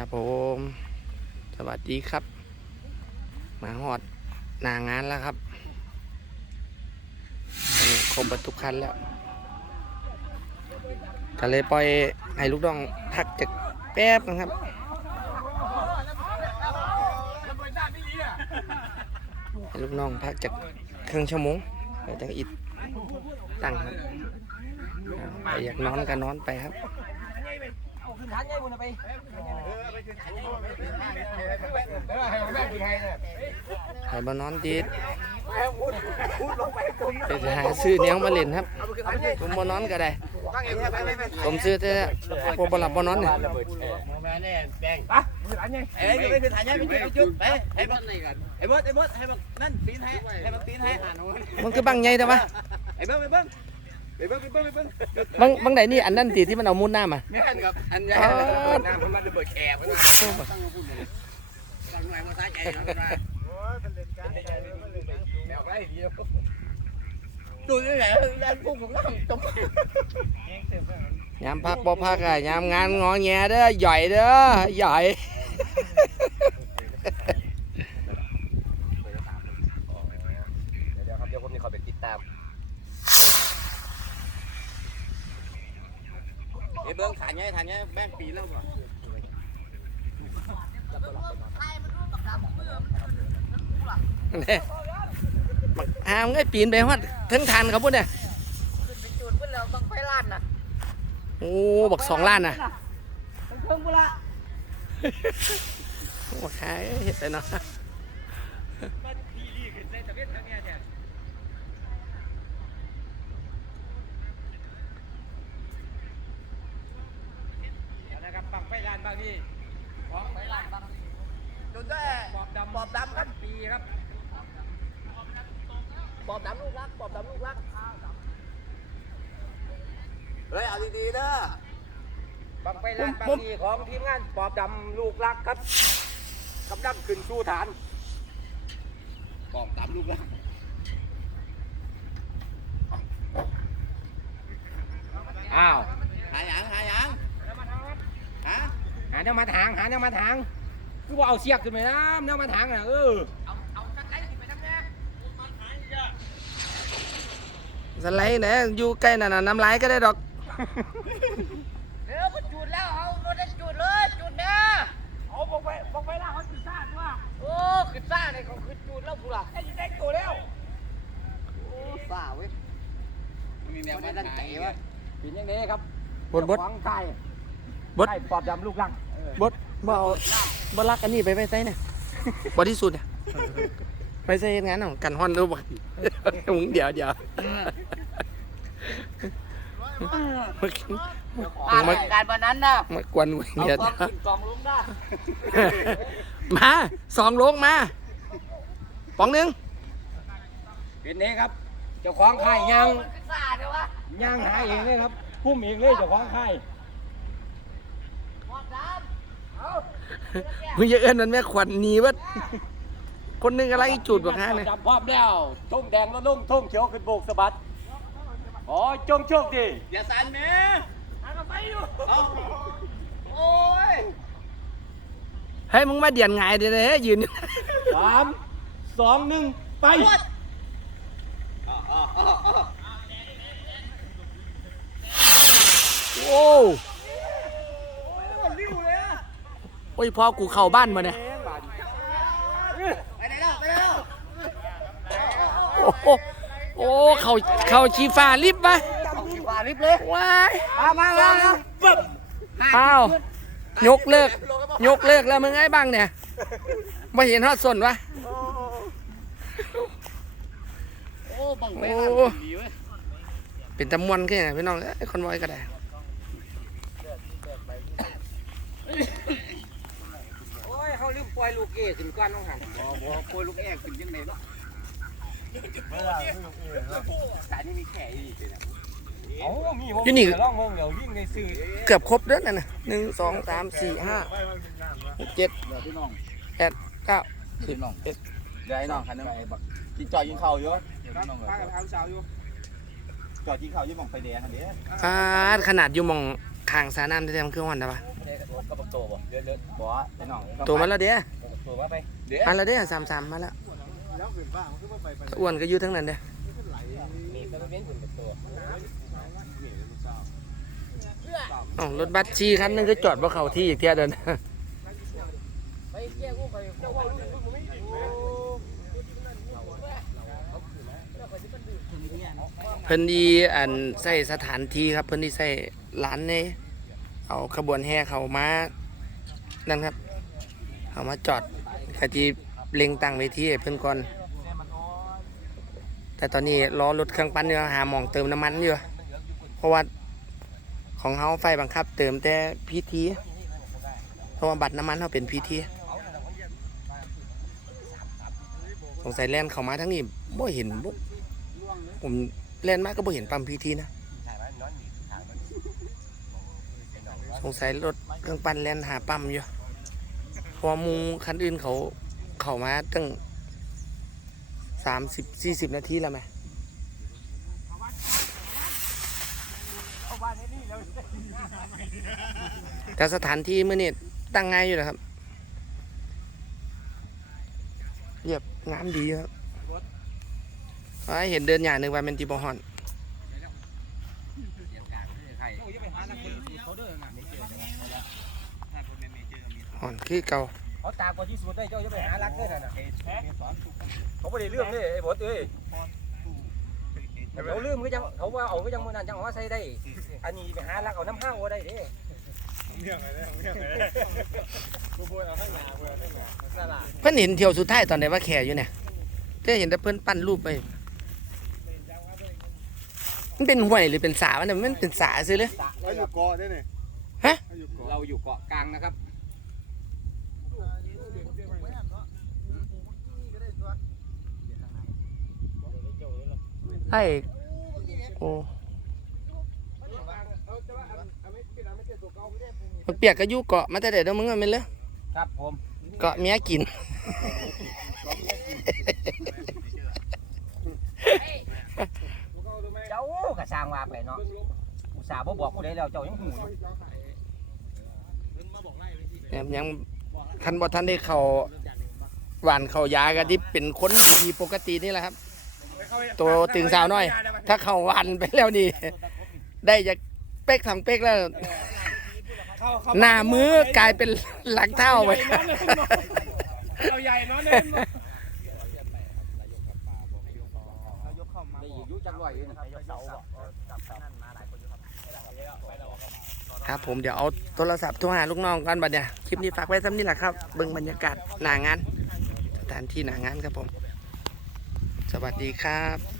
ครับผม สวัสดีครับ มาหอดหนางานแล้วครับครบทุกคันแล้วก็เลยปล่อยให้ลูกน้องพักจากแป๊บนะครับให้ลูกน้องพักจากครึ่งชั่วโมงแล้วจังอิดตั้งครับอยากนอนก็นอนไปครับ ใครมานอนดีดไปหาซื้อเนี้ยมาเล่นครับผมมานอนก็ได้ผมซื้อแต่พวกบหลับบนอนเนี่ยเอ้ยไปคือถ่ายยังไปจุดไปจุดไปให้บดไอ้บดไอ้บดให้บดนั่นปีนให้ให้มันปีนให้มันคือบังไงแต่ว่าไอ้เบิ้งไอ้เบิ้ง ไอ้เบิ้งไอ้เบิ้งไอ้เบิ้งบังบังไหนนี่อันนั้นตีที่มันเอามุดหน้ามาแม่นกับอันใหญ่น้ำมันมันระเบิดแคบมันตั้งหน่อยมาซ้ายใจนะมาแมวไรเดียวดูนี่แหละแรงพุ่งของน้ำจมยามพักบ่พักอะยามงานงอแงเด้อหย่อยเด้อหย่อย เดี๋ยวครับเดี๋ยวผมจะขอไปติดตาม ไอ้เบิ้งถ่ายยังถ่ายยังแม่งปีแล้วก่อนเนี่ยบักหามไงปีนไปฮอดถึงทันครับพุ่นเนี่ยขึ้นไปจุดเพื่อนเราต้องไปล้านน่ะโอ้บักสองล้านน่ะไปเพิ่มกูละบักหายเห็ดแต่เนาะ นะครับปังไฟลา นบางนี่ของไปล้านบ้างจุดได้ปอบดำปอบดำครับปีครับปอบดำลูกรักปอบดำลูกรักเฮ้ยเอาดีๆนะปังไฟลานบางนี่ของทีมงานปอบดำลูกรักครับกำลังขึ้นสู่ฐานปอบดำลูกรักอ้าวหายังหายังฮะหาแนวมาทางหาแนวมาทางคือว่าเอาเสียกขึ้นไปนะแนวมาทางน่ะเออเอาเอาสักไก่ขึ้นไปน้ำแน่สไลด์เนี่ยอยู่ใกล้นั่นน่ะน้ำลายก็ได้ดอกเดี๋ยวมันจุดแล้วเอาโมได้จุดเลยจุดเนี่ยเอาบอกไปบอกไปละเขาติดซ่าว่าโอ้ขึ้นซ่าเลยเขาขึ้นจุดแล้วกูล่ะไอ้แดงตัวแล้วฝ่าเว้ยมีแนวมาตั้งใจวะเป็นยังไงครับบดบดขวางไทยบดไทยปอบดำลูกลัง บดบ่เอาบ่รักอันนี้ไปไปใส่เนี่ยบ่ที่สุดเนี่ยไปใส่เฮ็ดงานของกันฮอนรู้บ่มึงเดี๋ยวเดี๋ยวอ่านการวันนั้นนะมากวนกูเอาเดี๋ยวกองขึ้นกองลงได้มาสองโลงมาปองหนึงเป็นนี้ครับ เจ้าของค่ายย่างมันขึ้นซ่าเดี๋ยววะย่างหาเองเลยครับพุ่มเองเลยเจ้าของค่าย ปอบดำเอา มึงอย่าเอิ้นมันแม่ขวัญหนีวัดคนหนึงอะไรจุดบักฮะเนี่ย จำพร้อมแล้วทุ่งแดงแล้วลุ่งทุ่งเขียวขึ้นโบกสะบัดโอ้ยจงโชคดีอย่าสั่นแม่หากระไปอยู่เอาโอ้ยให้มึงมาเดียนหงายเดี๋ยวนี้ยืนอยู่สามสองหนึ่งไป โอ้ โอ้ยพอกูเข้าบ้านมาเนี่ยไปไหนแล้วไปไหนแล้วโอ้โหโอ้เขาเขาชีฟ้าลิฟต์ปะฝ่าลิฟต์เลยว้ายมามามามาปึ๊บอ้าวยกเลิก ยกเลิกแล้วมึงไอ้บังเนี่ยมาเห็นฮอดสนวะโอ้บังไปโอ้ละดีเว้ยเป็นตะมวนแค่ไหนพี่น้องไอ้ยคอนวอยก็ได้โอ้ยเขา ลืมปล่อยลูกเอขึ้นก้อนน้องหันบ่บ่โคยลูกแอกขึ้นยังไงเนาะสายนี่มีแข่อีกเลยนะเอ้ามีผมอยู่นี่เดี๋ยวลองเมืองเดี๋ยวยิ่งในสื่อเกือบครบเด้อนั่นน่ะหนึ่งสองสามสี่ห้าหกเจ็ดเดี๋ยวพี่น้องแปดเก้าพี่น้องเดี๋ยวไอ้น้องคันนึงกินจอดยิงเข่าอยู่เดี๋ยวพี่น้องป้ากับพาสาวอยู่จอดยิงเข่าอยู่มองไฟแดงอันเด้ฟาดขนาดอยู่หมองข้างสาน้ำแท้ๆมันคือวันนะปะเก็บักโตบ่เลือดเลือดบ่ไอ้น้องตัวมาแล้วเด้อตัวมาไปเดี๋ยวมาแล้วเด้อสามสามมาแล้วอ้วนก็อยู่ทั้งนั้นเด้อมีก็เป็นหุ่นกับตัวอ๋อรถบัสชีคันหนึงก็จอดบ่เข้าที่อีกเที่ยเดินไปเกี่ยวกูไปเจ้าว่าลูกมึงไม่โอ้เพิ่นดีอันใส่สถานที่ครับ เพิ่นที่ใส่ร้านใน เอาขบวนแห่เขามานั่นครับเขามาจอดกะจีเล็งตั้งเวทีเพิ่อนก่อน แต่ตอนนี้รอรถเครื่องปั้นอยู่หาหมองเติมน้ำมันอยู่ เพราะว่าของเฮาไฟบังคับ เติมแต่พีทีเพราะว่าบัตรน้ำมันเขาเป็นพีทีสงสัยแล่นเขามาทั้งนี้บ่เห็นบ่ผมแล่นมากก็บ่เห็นปั๊มพีทีนะ สงสัยรถเครื่องปั้นแล่นหาปั๊มอยู่พราะว่าหมูคันอื่นเขาเขามาตั้งสามสิบสี่สิบนาทีแล้วไหมแต่สถานที่มื่อนี้ตั้งง่ายอยู่นะครับเรียบงามดีครับเห็นเดินอย่างหนึ่งว่าเป็นจีบอฮอน ฮอนคือเก่าเขาตากว่าที่สุดได้เจ้าจะไปหารักเด้อน่ะเขาไม่ได้เรื่องเลยไอ้บดเอ้ยเขาลืมก็ยังเขาว่าเอาก็ยังมือนั้นยังว่าใส่ได้ อันนี้ไปหารักเอาน้ำห้างว่าได้เด้เพิ่นเห็นเที่ยวสุดท้ายตอนไหนว่าแข่อยู่เนี่ยเจ้เห็นแต่เพิ่นปั้นรูปไปมันเป็นห้วยหรือเป็นสามันน่ะมันเป็นสาซื้อเลยเราอยู่เกาะได้เนี่ยฮะเราอยู่เกาะเราอยู่เกาะกลางนะครับ ไอ้โอ้มันเปียกก็อยู่เกาะมาแต่เด็กแล้วมึงอะแม่นเลยครับผมเกาะเมียกินเจ้ากระสร้างว่าไปเนาะอุตส่าห์บ่บอกผู้ใดแล้วเจ้ายังหูแหมยังคันบ่ทันได้เข้าหวานเข้ายากันที่เป็นคนดีปกตินี่แหละครับ ตัวตึงสาวน้อย ถ้าเข้าหวานไปแล้วนี่ ได้จะเป๊กทำเป๊กแล้ว หน้ามือกลายเป็นหลังเท้าไปเราใหญ่เนาะเนี่ยได้อยู่จังหวัดนะครับเสาบ่ครับผมเดี๋ยวเอาโทรศัพท์โทรหาลูกน้องก่อนบัดเนี่ยคลิปนี้ฝากไว้ซ้ำนี่แหละครับเบิ่งบรรยากาศหน้างานสถานที่หน้างานครับผม สวัสดีครับ